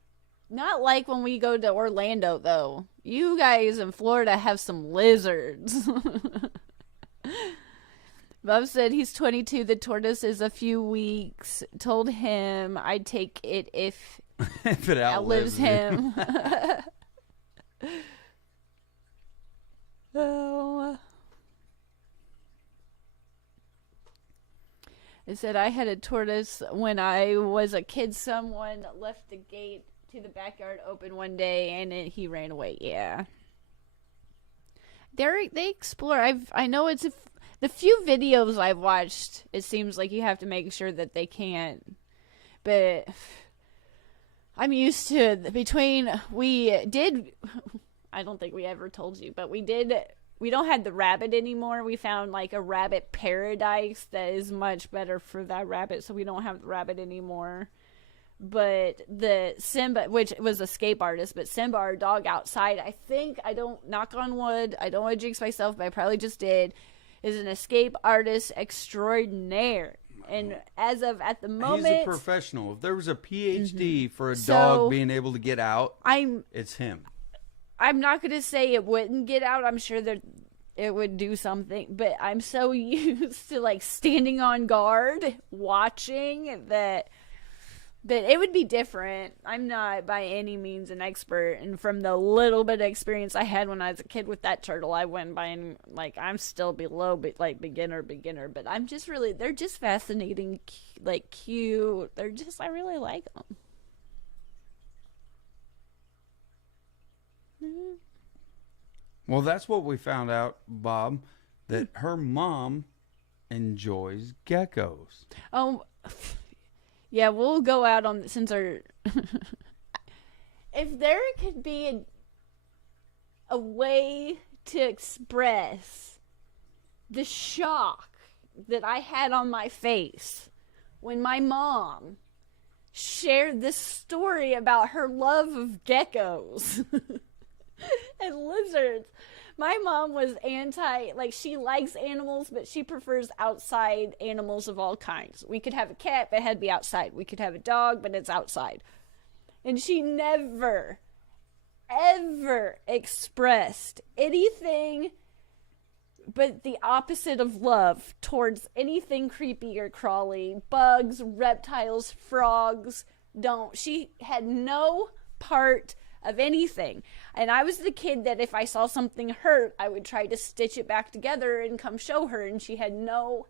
Not like when we go to Orlando, though. You guys in Florida have some lizards. Bob said he's 22. The tortoise is a few weeks. Told him I'd take it if it outlives him. Oh. I said I had a tortoise when I was a kid. Someone left the gate to the backyard open one day, and he ran away. Yeah, they explore. I know it's the few videos I've watched. It seems like you have to make sure that they can't. But I'm used to I don't think we ever told you, but we don't have the rabbit anymore. We found a rabbit paradise that is much better for that rabbit, so we don't have the rabbit anymore. But the Simba, which was a escape artist, but Simba, our dog outside, I don't, knock on wood, I don't want to jinx myself, but I probably just did, is an escape artist extraordinaire. And as of at the moment, he's a professional. If there was a PhD for a dog being able to get out, it's him. I'm not going to say it wouldn't get out. I'm sure that it would do something, but I'm so used to standing on guard, watching that But it would be different. I'm not by any means an expert, and from the little bit of experience I had when I was a kid with that turtle, I wouldn't by any, like, I'm still below, but like beginner, but I'm just really, they're just fascinating, like cute. They're just, I really like them. Mm-hmm. Well, that's what we found out, Bob, that her mom enjoys geckos. Oh, yeah, we'll go out on, since our, if there could be a way to express the shock that I had on my face when my mom shared this story about her love of geckos and lizards. My mom was like, she likes animals, but she prefers outside animals of all kinds. We could have a cat, but it had to be outside. We could have a dog, but it's outside. And she never, ever expressed anything but the opposite of love towards anything creepy or crawly. Bugs, reptiles, frogs. She had no part of anything. And I was the kid that if I saw something hurt, I would try to stitch it back together and come show her, and she had no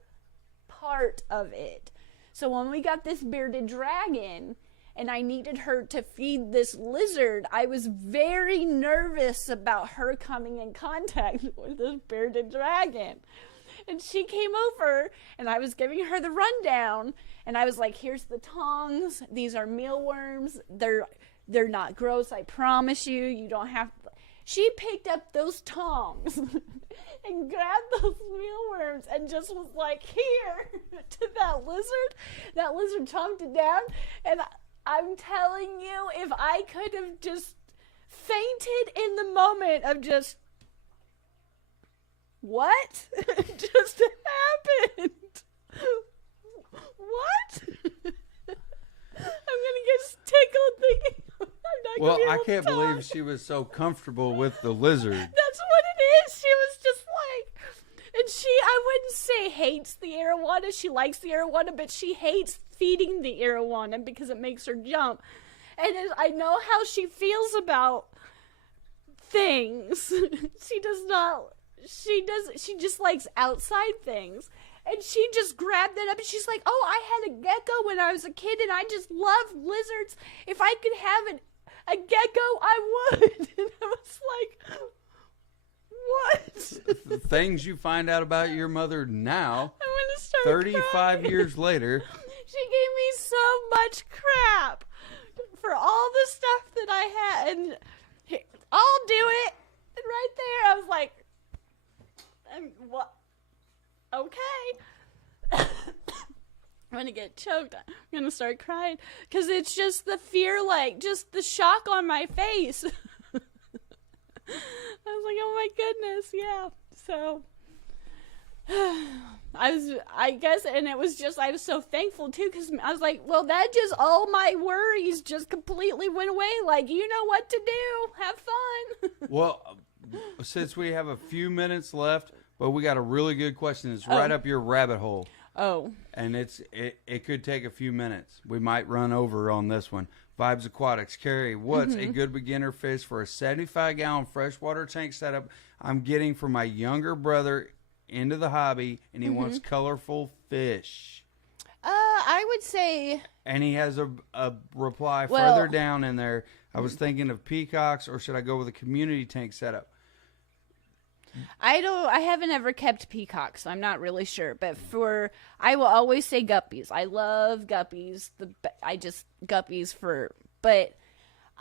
part of it. So when we got this bearded dragon and I needed her to feed this lizard, I was very nervous about her coming in contact with this bearded dragon. And she came over and I was giving her the rundown, and I was like, here's the tongs, these are mealworms, they're not gross, I promise you. You don't have to. She picked up those tongs and grabbed those mealworms and just was like, here, to that lizard. That lizard chomped it down. And I'm telling you, if I could have just fainted in the moment of just, what just happened? What? I'm going to get tickled thinking. Well, I can't believe she was so comfortable with the lizard. That's what it is. She was just like, and I wouldn't say hates the arowana. She likes the arowana, but she hates feeding the arowana because it makes her jump. And I know how she feels about things. She just likes outside things. And she just grabbed it up and she's like, oh, I had a gecko when I was a kid and I just love lizards. If I could have a gecko, I would. And I was like, what? The things you find out about your mother now, I'm gonna start 35 crying. years later. She gave me so much crap for all the stuff that I had. And I'll do it. And right there, I was like, what? Okay. I'm gonna get choked. I'm gonna start crying because it's just the fear, like just the shock on my face. I was like, oh my goodness, yeah. So I guess, and it was just, I was so thankful too, because I was like, well, that just, all my worries just completely went away. Like, you know what to do. Have fun. Well, since we have a few minutes left, but we got a really good question. It's right up your rabbit hole. Oh. And it could take a few minutes. We might run over on this one. Vibes Aquatics. Carrie, what's a good beginner fish for a 75-gallon freshwater tank setup I'm getting for my younger brother into the hobby, and he wants colorful fish? I would say... And he has a reply further down in there. I was thinking of peacocks, or should I go with a community tank setup? I haven't ever kept peacocks, so I'm not really sure. But I will always say guppies. I love guppies. But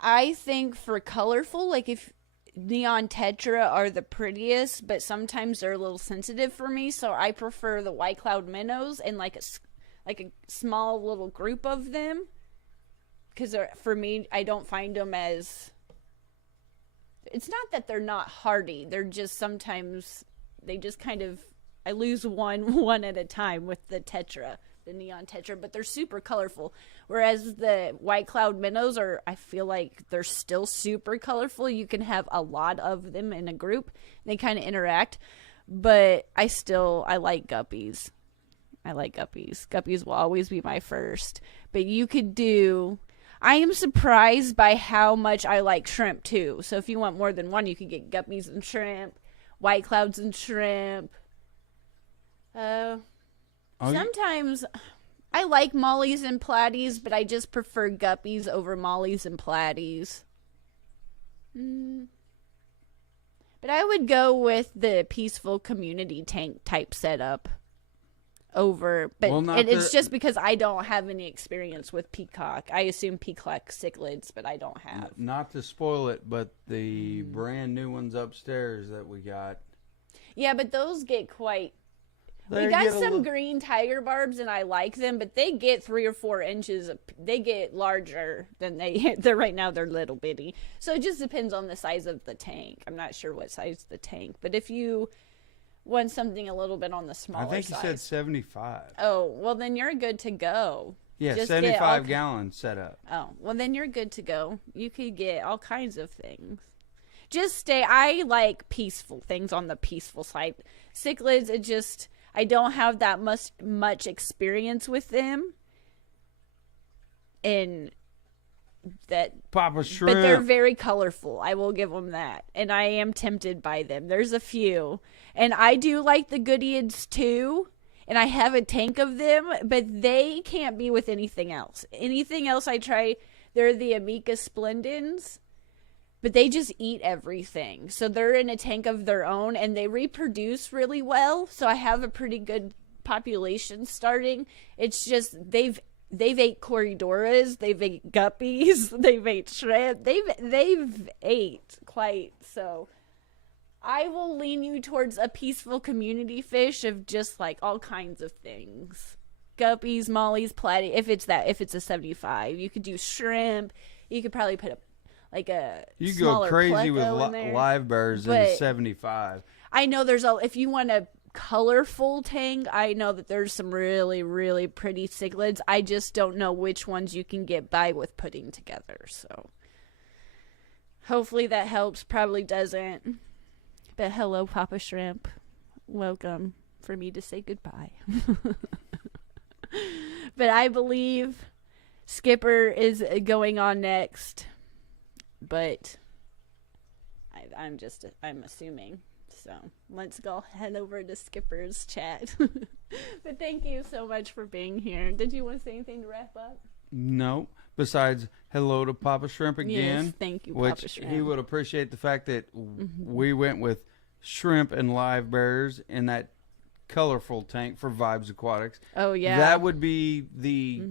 I think for colorful, like if neon tetra are the prettiest, but sometimes they're a little sensitive for me, so I prefer the white cloud minnows and like a small little group of them. Because for me, I don't find them as... It's not that they're not hardy. They're just sometimes they just kind of, I lose one at a time with the tetra, the neon tetra, but they're super colorful. Whereas the white cloud minnows I feel like they're still super colorful. You can have a lot of them in a group. They kind of interact, but I like guppies. I like guppies. Guppies will always be my first. But you could do... I am surprised by how much I like shrimp, too. So if you want more than one, you could get guppies and shrimp, white clouds and shrimp. Sometimes I like mollies and platies, but I just prefer guppies over mollies and platies. But I would go with the peaceful community tank type setup over. But it's just because I don't have any experience with peacock. I assume peacock cichlids, but I don't have. Not to spoil it, but the brand new ones upstairs that we got. Yeah, but those get quite... We got some green tiger barbs, and I like them, but they get 3 or 4 inches. They get larger than they're right now. They're little bitty. So it just depends on the size of the tank. I'm not sure what size the tank, but if you want something a little bit on the smaller side. I think you said 75. Oh, well, then you're good to go. Yeah, just 75-gallon setup. Oh, well, then you're good to go. You could get all kinds of things. I like peaceful things on the peaceful side. Cichlids, I don't have that much experience with them. And that Papa Shrimp. But they're very colorful. I will give them that. And I am tempted by them. There's a few. And I do like the Goodeids too. And I have a tank of them, but they can't be with anything else. Anything else I try, they're the Amica Splendens. But they just eat everything. So they're in a tank of their own, and they reproduce really well. So I have a pretty good population starting. It's just they've ate Corydoras, they've ate guppies, they've ate shrimp. They've ate quite. So I will lean you towards a peaceful community fish of just like all kinds of things. Guppies, mollies, platy. If it's a 75, you could do shrimp. You could probably put you go crazy with live bears in 75. I know if you want a colorful tank, I know that there's some really, really pretty cichlids. I just don't know which ones you can get by with putting together. So hopefully that helps. Probably doesn't. But hello, Papa Shrimp. Welcome for me to say goodbye. But I believe Skipper is going on next. But I'm assuming. So let's go head over to Skipper's chat. But thank you so much for being here. Did you want to say anything to wrap up? No. Besides, hello to Papa Shrimp again. Yes, thank you, Papa Shrimp. He would appreciate the fact that we went with shrimp and live bears in that colorful tank for Vibes Aquatics. Oh, yeah. That would be the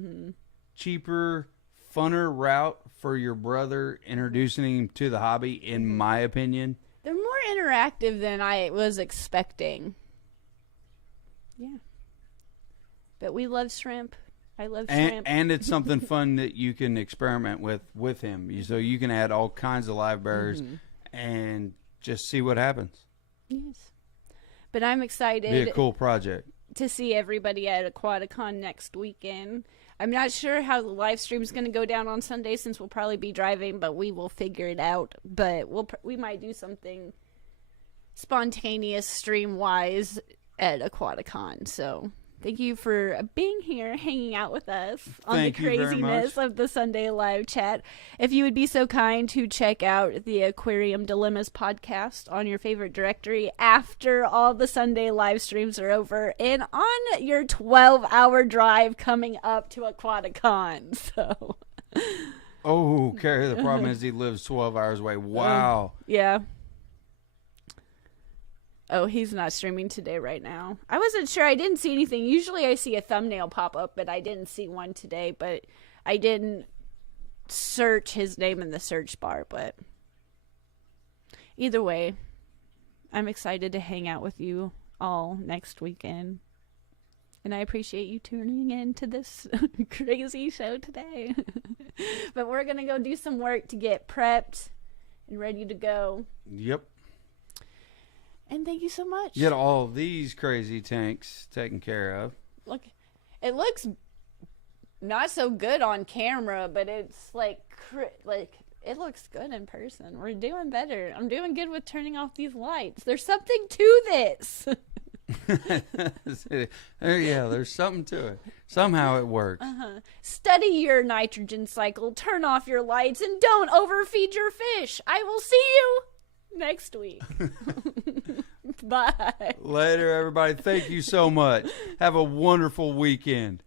cheaper, funner route for your brother introducing him to the hobby, in my opinion. They're more interactive than I was expecting. Yeah. But we love shrimp. I love shrimp. And it's something fun that you can experiment with him. So you can add all kinds of live bears and just see what happens. Yes. But I'm excited. Be a cool project. To see everybody at Aquaticon next weekend. I'm not sure how the live stream is going to go down on Sunday since we'll probably be driving, but we will figure it out. But we might do something spontaneous stream-wise at Aquaticon. So thank you for being here, hanging out with us on the craziness of the Sunday live chat. If you would be so kind to check out the Aquarium Dilemmas podcast on your favorite directory after all the Sunday live streams are over and on your 12-hour drive coming up to Aquaticon. So. Oh, Carrie, the problem is he lives 12 hours away. Wow. Yeah. Oh, he's not streaming today right now. I wasn't sure. I didn't see anything. Usually I see a thumbnail pop up, but I didn't see one today. But I didn't search his name in the search bar. But either way, I'm excited to hang out with you all next weekend. And I appreciate you tuning in to this crazy show today. But we're going to go do some work to get prepped and ready to go. Yep. And thank you so much. Get all these crazy tanks taken care of. Look, it looks not so good on camera, but it's like it looks good in person. We're doing better. I'm doing good with turning off these lights. There's something to this. Yeah, there's something to it. Somehow it works. Study your nitrogen cycle, turn off your lights, and don't overfeed your fish. I will see you next week. Bye. Later, everybody. Thank you so much. Have a wonderful weekend.